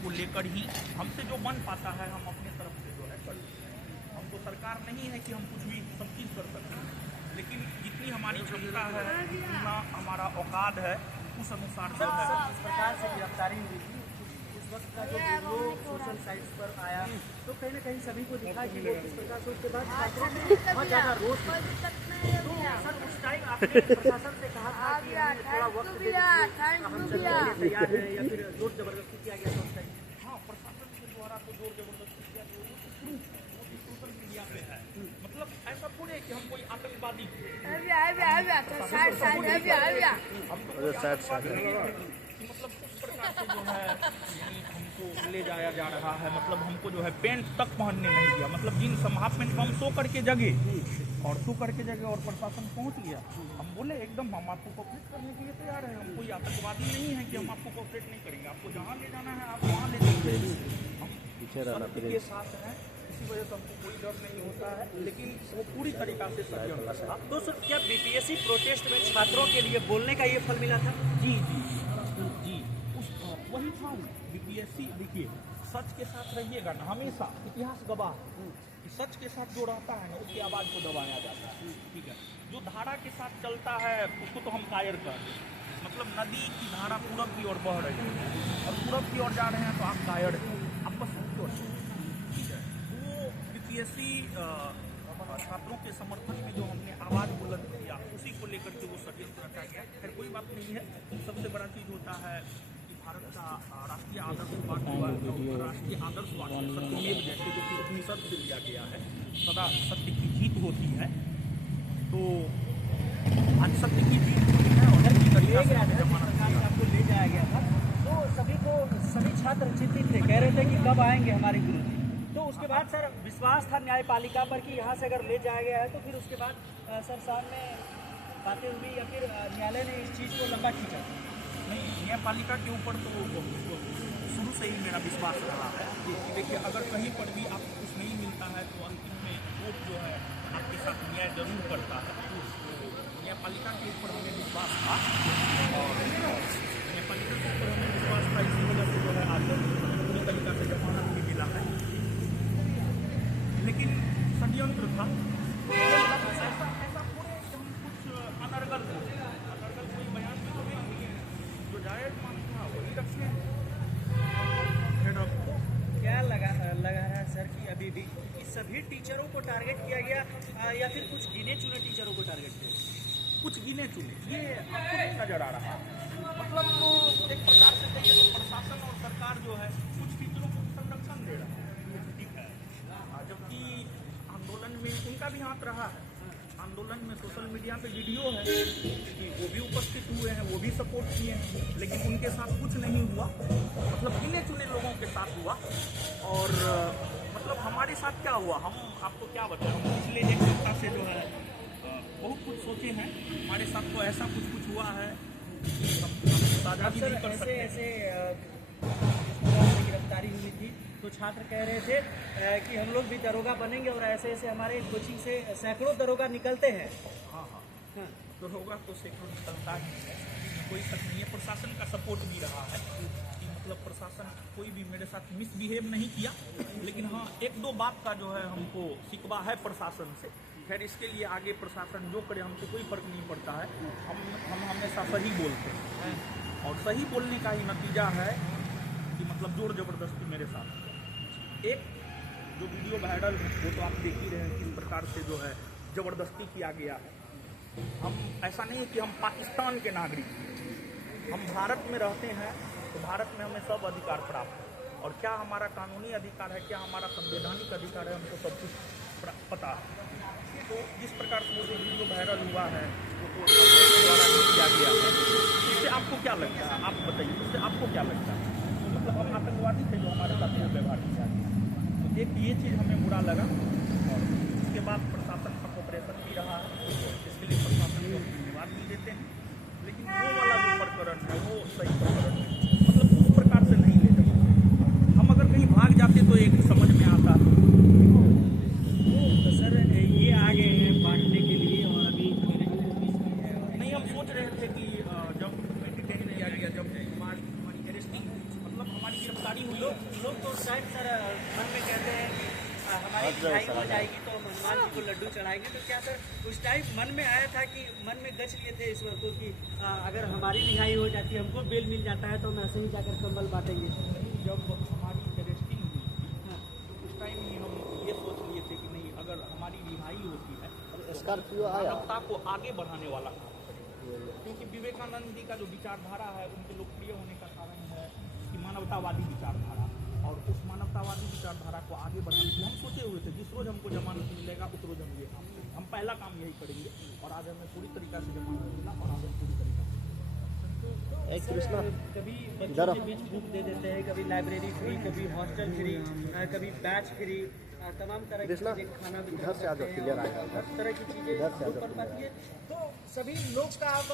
को लेकर ही हमसे जो बन पाता है हम अपने तरफ से जो है कर सकते हैं। हम तो सरकार नहीं है कि हम कुछ भी सब चीज़ कर सकते हैं, लेकिन जितनी हमारी क्षमता है जितना हमारा औकात है उस अनुसार जो है। इस प्रकार से गिरफ्तारी हुई थी उस वक्त का जो वीडियो सोशल साइट्स पर आया तो कहीं ना कहीं सभी को दिखा कि वो किस प्रकार से उसके बाद छात्रों में बहुत ज़्यादा रोष था। तो सर उस टाइम आपने प्रशासन से कहा था कि हमें थोड़ा वक्त दे दीजिए, हम चलने के लिए तैयार हैं, या फिर जोर जबरदस्ती किया गया था उस टाइम? हाँ, प्रशासन के द्वारा तो जोर जबरदस्ती किया गया, वो सोशल मीडिया पे है। मतलब ऐसा थोड़े है कि हम कोई आतंकवादी मतलब उस प्रकार से जो है हमको ले जाया जा रहा है। मतलब हमको जो है पेंट तक पहनने नहीं दिया। मतलब जींस हम हाफ पेंट हम सो करके जगे और प्रशासन पहुंच गया। हम बोले एकदम हम आपको कोऑपरेट करने के लिए तैयार है। हम कोई आतंकवादी नहीं है कि हम आपको कोऑपरेट नहीं करेंगे। आपको जहाँ ले जाना है आप वहाँ ले जाइए। हम सत्य के साथ हैं, इसी वजह से हमको कोई डर नहीं होता है। लेकिन वो पूरी तरीका से षड्यंत्र था। तो सर क्या बीपीएससी प्रोटेस्ट में छात्रों के लिए बोलने का ये फल मिला था? जी वही था। बीपीएससी देखिए, सच के साथ रहिएगा ना, हमेशा इतिहास गवाह कि सच के साथ जो रहता है ना उसकी आवाज़ को दबाया जाता है। ठीक है, जो धारा के साथ चलता है उसको तो हम कायर कर दें। मतलब नदी की धारा पूरब की ओर बह रही है और पूरब की ओर जा रहे हैं तो आप कायर हैं, आप पश्चिम की ओर। ठीक है, वो बीपीएससी छात्रों के समर्थन में जो हमने आवाज़ बुलंद किया उसी को लेकर के वो षड्यंत्र रचा गया। खैर कोई बात नहीं है। सबसे बड़ा चीज़ होता है भारत का राष्ट्रीय आदर्शवाद राष्ट्रीय आदर्शवाद सत्यमेव जैसे जो कि उपनिषद से लिया गया है, सदा सत्य की जीत होती है। तो आज सत्य की जीत होती है और आपको ले जाया गया था तो सभी छात्र चिंतित थे, कह रहे थे कि कब आएंगे हमारे गुरु जी। तो उसके बाद सर विश्वास था न्यायपालिका पर कि यहाँ से अगर ले जाया गया है तो फिर उसके बाद सर सामने बातें हुई या फिर न्यायालय ने इस चीज़ को लंबा खींचा? नहीं, न्यायपालिका के ऊपर तो शुरू से ही मेरा विश्वास रहा है कि देखिए अगर कहीं पर भी आपको कुछ नहीं मिलता है तो अंतिम में कोर्ट जो है आपके साथ न्याय जरूर करता है। तो न्यायपालिका के ऊपर हमें विश्वास था और न्यायपालिका के ऊपर हमें विश्वास था, इसी वजह से जो है आज पूरी तरीका से जमानत भी मिला है। लेकिन षड्यंत्र था ऐसा पूरे कुछ अनर्गल कोई बयान भी तो नहीं दिए, जो जायज मानता वही रखे। क्या लगा है सर कि अभी भी सभी टीचरों को टारगेट किया गया या फिर कुछ गिने चुने टीचरों को टारगेट किया? कुछ गिने चुने ये आपको नहीं नजर आ रहा है। मतलब तो एक प्रकार से कहिए तो प्रशासन और सरकार जो है कुछ टीचरों को संरक्षण दे रहा है। ठीक है, जबकि आंदोलन में उनका भी हाथ रहा है। आंदोलन में सोशल मीडिया पे वीडियो है कि वो भी उपस्थित हुए हैं, वो भी सपोर्ट किए हैं, लेकिन उनके साथ कुछ नहीं हुआ। मतलब गिने चुने लोगों के साथ हुआ। और मतलब हमारे साथ क्या हुआ हम आपको क्या बताएं। हम पिछले एक सप्ताह से जो है बहुत कुछ सोचे हैं। हमारे साथ तो ऐसा कुछ हुआ है साझा भी नहीं कर सकते। ऐसे गिरफ्तारी हुई थी तो छात्र कह रहे थे कि हम लोग भी दरोगा बनेंगे और ऐसे ऐसे हमारे कोचिंग से सैकड़ों दरोगा निकलते हैं। हाँ, दरोगा तो सैकड़ों निकलता ही है, कोई शक नहीं है। प्रशासन का सपोर्ट भी रहा है कि मतलब प्रशासन कोई भी मेरे साथ मिसबिहेव नहीं किया। लेकिन हाँ, एक दो बात का जो है हमको शिकवा है प्रशासन से। खैर इसके लिए आगे प्रशासन जो करे हमसे कोई फर्क नहीं पड़ता है। हम हमेशा सही बोलते हैं और सही बोलने का ही नतीजा है कि मतलब जोर जबरदस्ती मेरे साथ। एक जो वीडियो वायरल है वो तो आप देख ही रहे हैं किस प्रकार से जो है ज़बरदस्ती किया गया है। हम ऐसा नहीं है कि हम पाकिस्तान के नागरिक हैं, हम भारत में रहते हैं तो भारत में हमें सब अधिकार प्राप्त है। और क्या हमारा कानूनी अधिकार है, क्या हमारा संवैधानिक अधिकार है, हमको सब कुछ पता है। तो जिस प्रकार से वो जो वीडियो वायरल हुआ है वो तो द्वारा किया गया है, इससे आपको क्या लगता है? आप बताइए, इससे आपको क्या लगता है? मतलब हम आतंकवादी थे जो हमारे साथ व्यवहार किया गया। तो एक ये चीज़ हमें बुरा लगा और उसके बाद प्रशासन का कोऑपरेशन भी रहा है, इसके लिए प्रशासन को धन्यवाद भी देते हैं। लेकिन वो वाला जो प्रकरण है वो सही प्रकरण है। मतलब उस प्रकार से नहीं ले सकते। हम अगर कहीं भाग जाते तो एक समझ में आता। तो सर ये आ गए हैं बांटने के लिए और अभी नहीं, हम सोच रहे थे कि जब डिटेन किया गया, जब हमारी अरेस्टिंग मतलब हमारी गिरफ्तारी गिरफ्तारी हुई। लोग तो शायद सर मन में कहते हैं कि हमारी रिहाई हो जाएगी तो हम हनुमान जी को लड्डू चढ़ाएंगे, तो क्या सर उस टाइम मन में आया था कि मन में गच लिए थे ईश्वर को कि अगर हमारी रिहाई हो जाती है, हमको बेल मिल जाता है तो हम ऐसे ही जाकर कंबल बांटेंगे? जब हमारी अरेस्टिंग हुई थी उस टाइम ही हम ये सोच लिए थे कि नहीं, अगर हमारी रिहाई होती है स्कॉर्पियो आया मानवता को आगे बढ़ाने वाला काम करेंगे। क्योंकि विवेकानंद जी का जो विचारधारा है उनके लोकप्रिय होने का कारण है कि मानवतावादी विचारधारा, और उस मानवतावादी विचारधारा को आगे बढ़ाने के लिए हम सोचे हुए थे जिस रोज हमको जमानत मिलेगा उस रोज हम ये काम करेंगे। हम पहला काम यही करेंगे और आज हमें पूरी तरीका से जमानत मिला और आज हम पूरी तरीका से कृष्णा कभी बच्चों के बीच बुक दे देते हैं, कभी लाइब्रेरी फ्री, कभी हॉस्टल फ्री, कभी बैच फ्री, तमाम तरह की चीजें, खाना भी इधर से आ जाओ, क्लियर आएगा। हर तरह की चीजें इधर से आ जाओ, कर पाती है। तो सभी लोग का